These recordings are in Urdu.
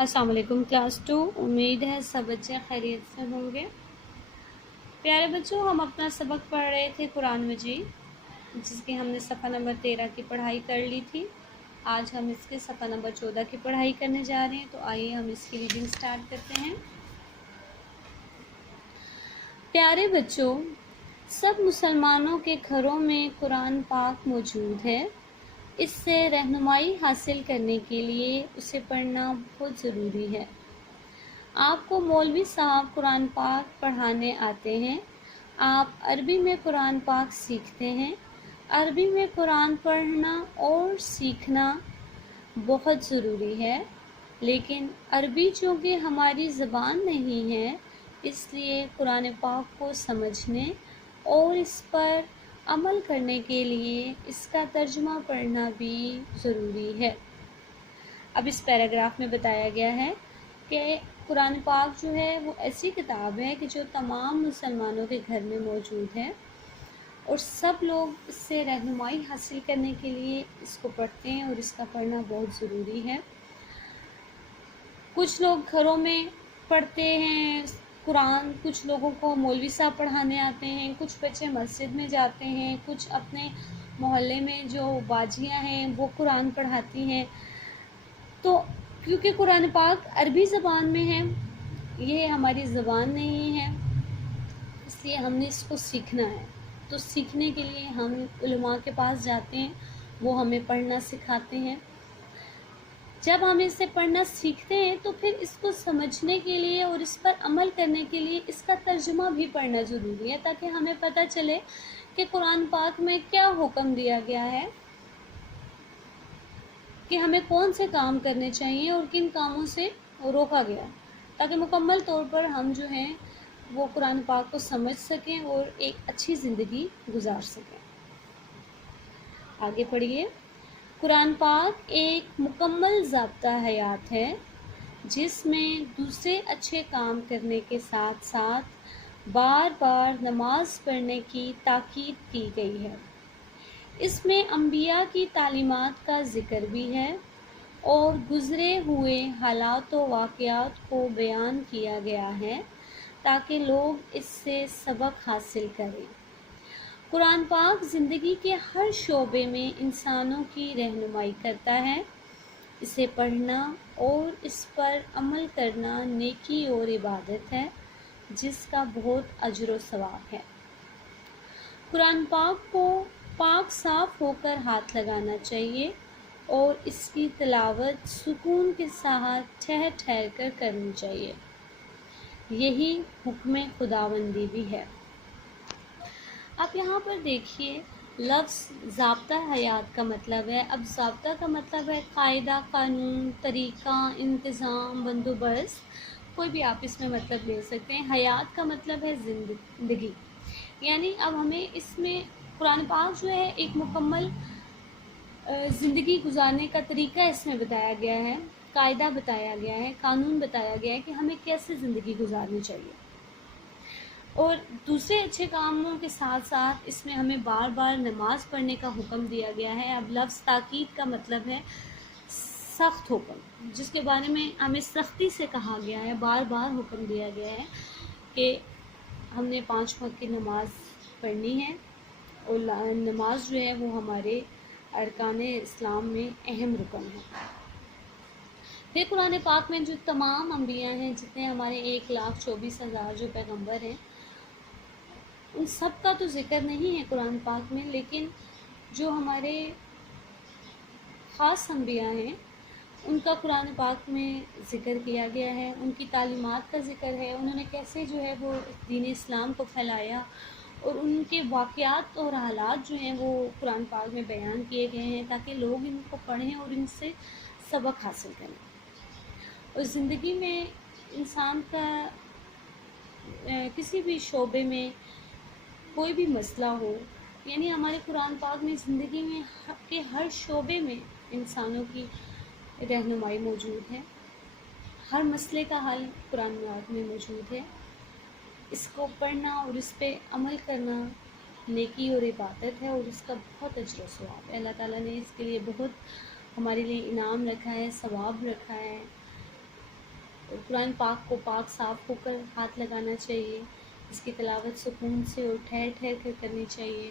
السلام علیکم کلاس 2، امید ہے سب بچے خیریت سے ہوں گے۔ پیارے بچوں، ہم اپنا سبق پڑھ رہے تھے قرآن مجید، جس کی ہم نے صفحہ نمبر 13 کی پڑھائی کر لی تھی۔ آج ہم اس کے صفحہ نمبر 14 کی پڑھائی کرنے جا رہے ہیں، تو آئیے ہم اس کی ریڈنگ سٹارٹ کرتے ہیں۔ پیارے بچوں، سب مسلمانوں کے گھروں میں قرآن پاک موجود ہے۔ اس سے رہنمائی حاصل کرنے کے لیے اسے پڑھنا بہت ضروری ہے۔ آپ کو مولوی صاحب قرآن پاک پڑھانے آتے ہیں۔ آپ عربی میں قرآن پاک سیکھتے ہیں۔ عربی میں قرآن پڑھنا اور سیکھنا بہت ضروری ہے، لیکن عربی چونکہ ہماری زبان نہیں ہے، اس لیے قرآن پاک کو سمجھنے اور اس پر عمل کرنے کے لیے اس کا ترجمہ پڑھنا بھی ضروری ہے۔ اب اس پیراگراف میں بتایا گیا ہے کہ قرآن پاک جو ہے وہ ایسی کتاب ہے کہ جو تمام مسلمانوں کے گھر میں موجود ہے، اور سب لوگ اس سے رہنمائی حاصل کرنے کے لیے اس کو پڑھتے ہیں، اور اس کا پڑھنا بہت ضروری ہے۔ کچھ لوگ گھروں میں پڑھتے ہیں قرآن، کچھ لوگوں کو مولوی صاحب پڑھانے آتے ہیں، کچھ بچے مسجد میں جاتے ہیں، کچھ اپنے محلے میں جو باجیاں ہیں وہ قرآن پڑھاتی ہیں۔ تو کیونکہ قرآن پاک عربی زبان میں ہے، یہ ہماری زبان نہیں ہے، اس لیے ہم نے اس کو سیکھنا ہے۔ تو سیکھنے کے لیے ہم علماء کے پاس جاتے ہیں، وہ ہمیں پڑھنا سکھاتے ہیں۔ جب ہم اسے پڑھنا سیکھتے ہیں تو پھر اس کو سمجھنے کے لیے اور اس پر عمل کرنے کے لیے اس کا ترجمہ بھی پڑھنا ضروری ہے، تاکہ ہمیں پتہ چلے کہ قرآن پاک میں کیا حکم دیا گیا ہے، کہ ہمیں کون سے کام کرنے چاہیے اور کن کاموں سے روکا گیا، تاکہ مکمل طور پر ہم جو ہیں وہ قرآن پاک کو سمجھ سکیں اور ایک اچھی زندگی گزار سکیں۔ آگے پڑھیے۔ قرآن پاک ایک مکمل ضابطہ حیات ہے، جس میں دوسرے اچھے کام کرنے کے ساتھ ساتھ بار بار نماز پڑھنے کی تاکید کی گئی ہے۔ اس میں انبیاء کی تعلیمات کا ذکر بھی ہے اور گزرے ہوئے حالات و واقعات کو بیان کیا گیا ہے، تاکہ لوگ اس سے سبق حاصل کریں۔ قرآن پاک زندگی کے ہر شعبے میں انسانوں کی رہنمائی کرتا ہے۔ اسے پڑھنا اور اس پر عمل کرنا نیکی اور عبادت ہے، جس کا بہت اجر و ثواب ہے۔ قرآن پاک کو پاک صاف ہو کر ہاتھ لگانا چاہیے اور اس کی تلاوت سکون کے ساتھ ٹھہر ٹھہر کر کرنی چاہیے۔ یہی حکم خداوندی بھی ہے۔ اب یہاں پر دیکھیے، لفظ ضابطہ حیات کا مطلب ہے۔ اب ضابطہ کا مطلب ہے قاعدہ، قانون، طریقہ، انتظام، بندوبست، کوئی بھی آپ اس میں مطلب لے سکتے ہیں۔ حیات کا مطلب ہے زندگی، یعنی اب ہمیں اس میں قرآن پاک جو ہے ایک مکمل زندگی گزارنے کا طریقہ اس میں بتایا گیا ہے، قاعدہ بتایا گیا ہے، قانون بتایا گیا ہے کہ ہمیں کیسے زندگی گزارنی چاہیے، اور دوسرے اچھے کاموں کے ساتھ ساتھ اس میں ہمیں بار بار نماز پڑھنے کا حکم دیا گیا ہے۔ اب لفظ تاکید کا مطلب ہے سخت حکم، جس کے بارے میں ہمیں سختی سے کہا گیا ہے، بار بار حکم دیا گیا ہے کہ ہم نے 5 وقت کی نماز پڑھنی ہے، اور نماز جو ہے وہ ہمارے ارکان اسلام میں اہم رکن ہے۔ پھر قرآن پاک میں جو تمام انبیاء ہیں، جتنے ہمارے 1,24,000 جو پیغمبر ہیں، ان سب کا تو ذکر نہیں ہے قرآن پاک میں، لیکن جو ہمارے خاص انبیاء ہیں ان کا قرآن پاک میں ذکر کیا گیا ہے، ان کی تعلیمات کا ذکر ہے، انہوں نے کیسے جو ہے وہ دین اسلام کو پھیلایا، اور ان کے واقعات اور حالات جو ہیں وہ قرآن پاک میں بیان کیے گئے ہیں، تاکہ لوگ ان کو پڑھیں اور ان سے سبق حاصل کریں۔ اور زندگی میں انسان کا کسی بھی شعبے میں کوئی بھی مسئلہ ہو، یعنی ہمارے قرآن پاک میں زندگی میں کے ہر شعبے میں انسانوں کی رہنمائی موجود ہے، ہر مسئلے کا حل قرآن پاک میں موجود ہے۔ اس کو پڑھنا اور اس پہ عمل کرنا نیکی اور عبادت ہے، اور اس کا بہت اجر و ثواب ہے۔ اللہ تعالیٰ نے اس کے لیے بہت ہمارے لیے انعام رکھا ہے، ثواب رکھا ہے۔ اور قرآن پاک کو پاک صاف ہو کر ہاتھ لگانا چاہیے، اس کی تلاوت سکون سے اور ٹھہر ٹھہر کر کرنی چاہیے۔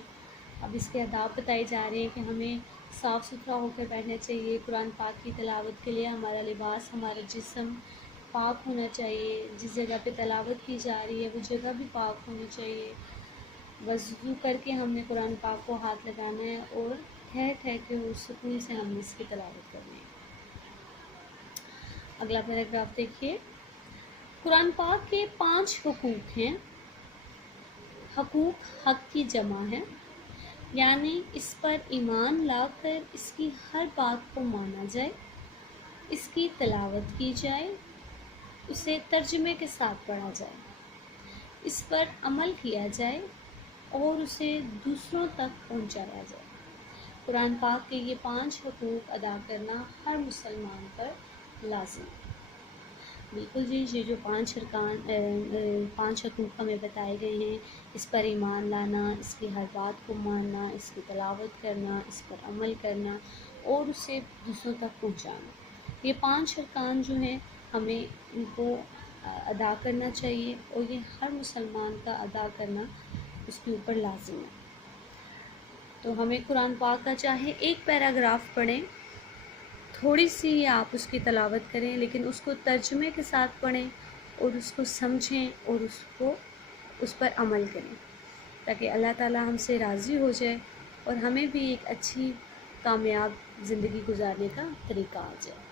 اب اس کے آداب بتائے جا رہے ہیں کہ ہمیں صاف ستھرا ہو کر بیٹھنا چاہیے۔ قرآن پاک کی تلاوت کے لیے ہمارا لباس، ہمارا جسم پاک ہونا چاہیے، جس جگہ پہ تلاوت کی جا رہی ہے وہ جگہ بھی پاک ہونی چاہیے۔ وضو کر کے ہم نے قرآن پاک کو ہاتھ لگانا ہے اور ٹھہر ٹھہر کے اور سکون سے ہم نے اس کی تلاوت کرنی ہے۔ اگلا پیراگراف دیکھیے، قرآن پاک کے 5 حقوق ہیں۔ حقوق حق کی جمع ہے، یعنی اس پر ایمان لا کر اس کی ہر بات کو مانا جائے، اس کی تلاوت کی جائے، اسے ترجمے کے ساتھ پڑھا جائے، اس پر عمل کیا جائے اور اسے دوسروں تک پہنچایا جائے۔ قرآن پاک کے یہ 5 حقوق ادا کرنا ہر مسلمان پر لازم ہے۔ بالکل جی، یہ جو 5 حقوق ہمیں بتائے گئے ہیں، اس پر ایمان لانا، اس کی ہر بات کو ماننا، اس کی تلاوت کرنا، اس پر عمل کرنا اور اسے دوسروں تک پہنچانا، یہ 5 ارکان جو ہیں ہمیں ان کو ادا کرنا چاہیے اور یہ ہر مسلمان کا ادا کرنا اس کے اوپر لازم ہے۔ تو ہمیں قرآن پاک کا چاہے ایک پیراگراف پڑھیں، تھوڑی سی آپ اس کی تلاوت کریں، لیکن اس کو ترجمے کے ساتھ پڑھیں اور اس کو سمجھیں اور اس پر عمل کریں، تاکہ اللہ تعالیٰ ہم سے راضی ہو جائے اور ہمیں بھی ایک اچھی کامیاب زندگی گزارنے کا طریقہ آ جائے۔